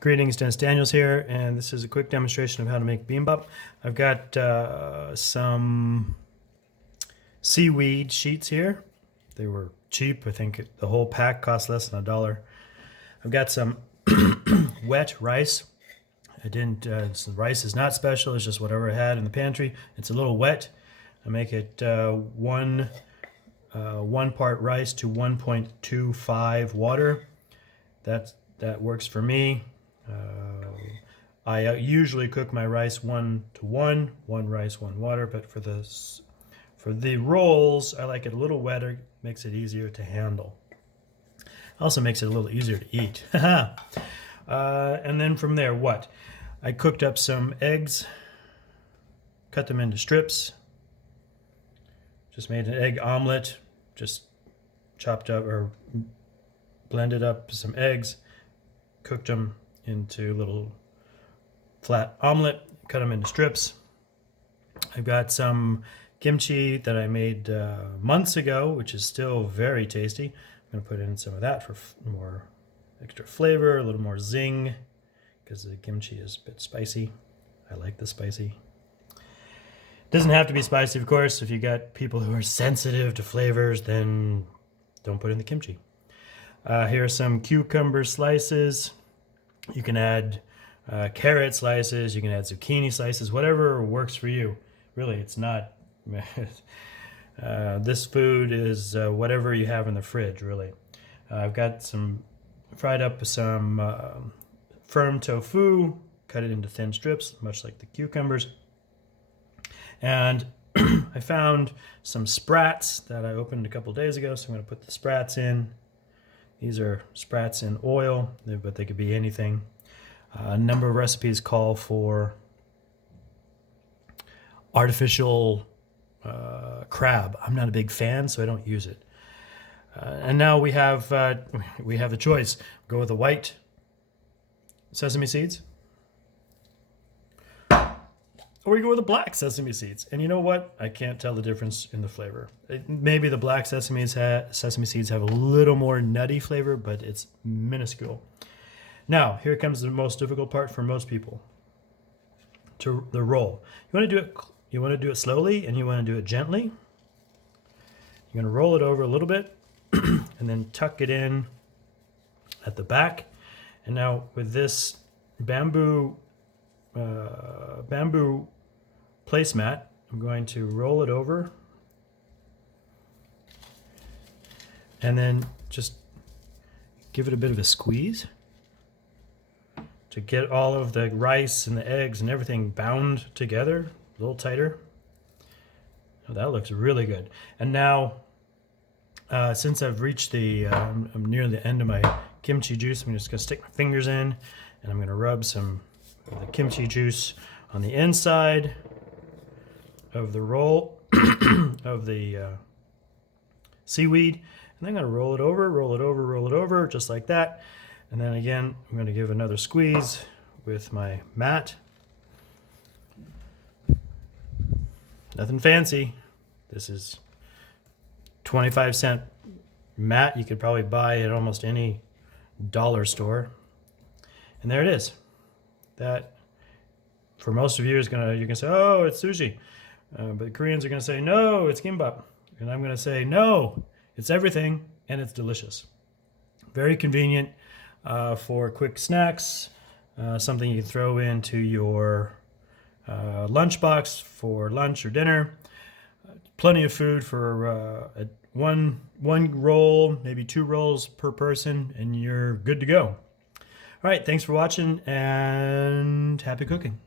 Greetings, Dennis Daniels here, and this is a quick demonstration of how to make bibimbap. I've got some seaweed sheets here. They were cheap. I think the whole pack cost less than $1. I've got some wet rice. The rice is not special. It's just whatever I had in the pantry. It's a little wet. I make it one part rice to 1.25 water. That works for me. I usually cook my rice 1-to-1, one rice, one water, but for the rolls, I like it a little wetter, makes it easier to handle. Also makes it a little easier to eat. And then from there, what? I cooked up some eggs, cut them into strips, just made an egg omelet, just chopped up or blended up some eggs, cooked them into little flat omelet, cut them into strips. I've got some kimchi that I made months ago, which is still very tasty. I'm going to put in some of that for more extra flavor, a little more zing, because the kimchi is a bit spicy. I like the spicy. Doesn't have to be spicy, of course. If you got people who are sensitive to flavors, then don't put in the kimchi. Here are some cucumber slices. You can add carrot slices, you can add zucchini slices, whatever works for you. Really, it's not, this food is whatever you have in the fridge, really. I've got fried up some firm tofu, cut it into thin strips, much like the cucumbers. And I found some sprats that I opened a couple days ago, so I'm going to put the sprats in. These are sprats in oil, but they could be anything. A number of recipes call for artificial crab. I'm not a big fan, so I don't use it. And now we have the choice. Go with the white sesame seeds, or we go with the black sesame seeds. And you know what? I can't tell the difference in the flavor. Maybe the black sesame seeds have a little more nutty flavor, but it's minuscule. Now, here comes the most difficult part for most people. To the roll. You want to do it slowly, and you want to do it gently. You're going to roll it over a little bit and then tuck it in at the back. And now with this bamboo placemat, I'm going to roll it over and then just give it a bit of a squeeze to get all of the rice and the eggs and everything bound together a little tighter. Oh, that looks really good. And now, since I've reached I'm near the end of my kimchi juice, I'm just going to stick my fingers in and I'm going to rub some of the kimchi juice on the inside of the roll of the seaweed, and I'm going to roll it over, just like that. And then again, I'm going to give another squeeze with my mat. Nothing fancy. This is 25-cent mat you could probably buy at almost any dollar store. And there it is. That, for most of you, you're gonna say, oh, it's sushi. But the Koreans are gonna say, no, it's kimbap. And I'm gonna say, no, it's everything, and it's delicious. Very convenient for quick snacks, something you can throw into your lunchbox for lunch or dinner. Plenty of food for one roll, maybe 2 rolls per person, and you're good to go. All right, thanks for watching, and happy cooking.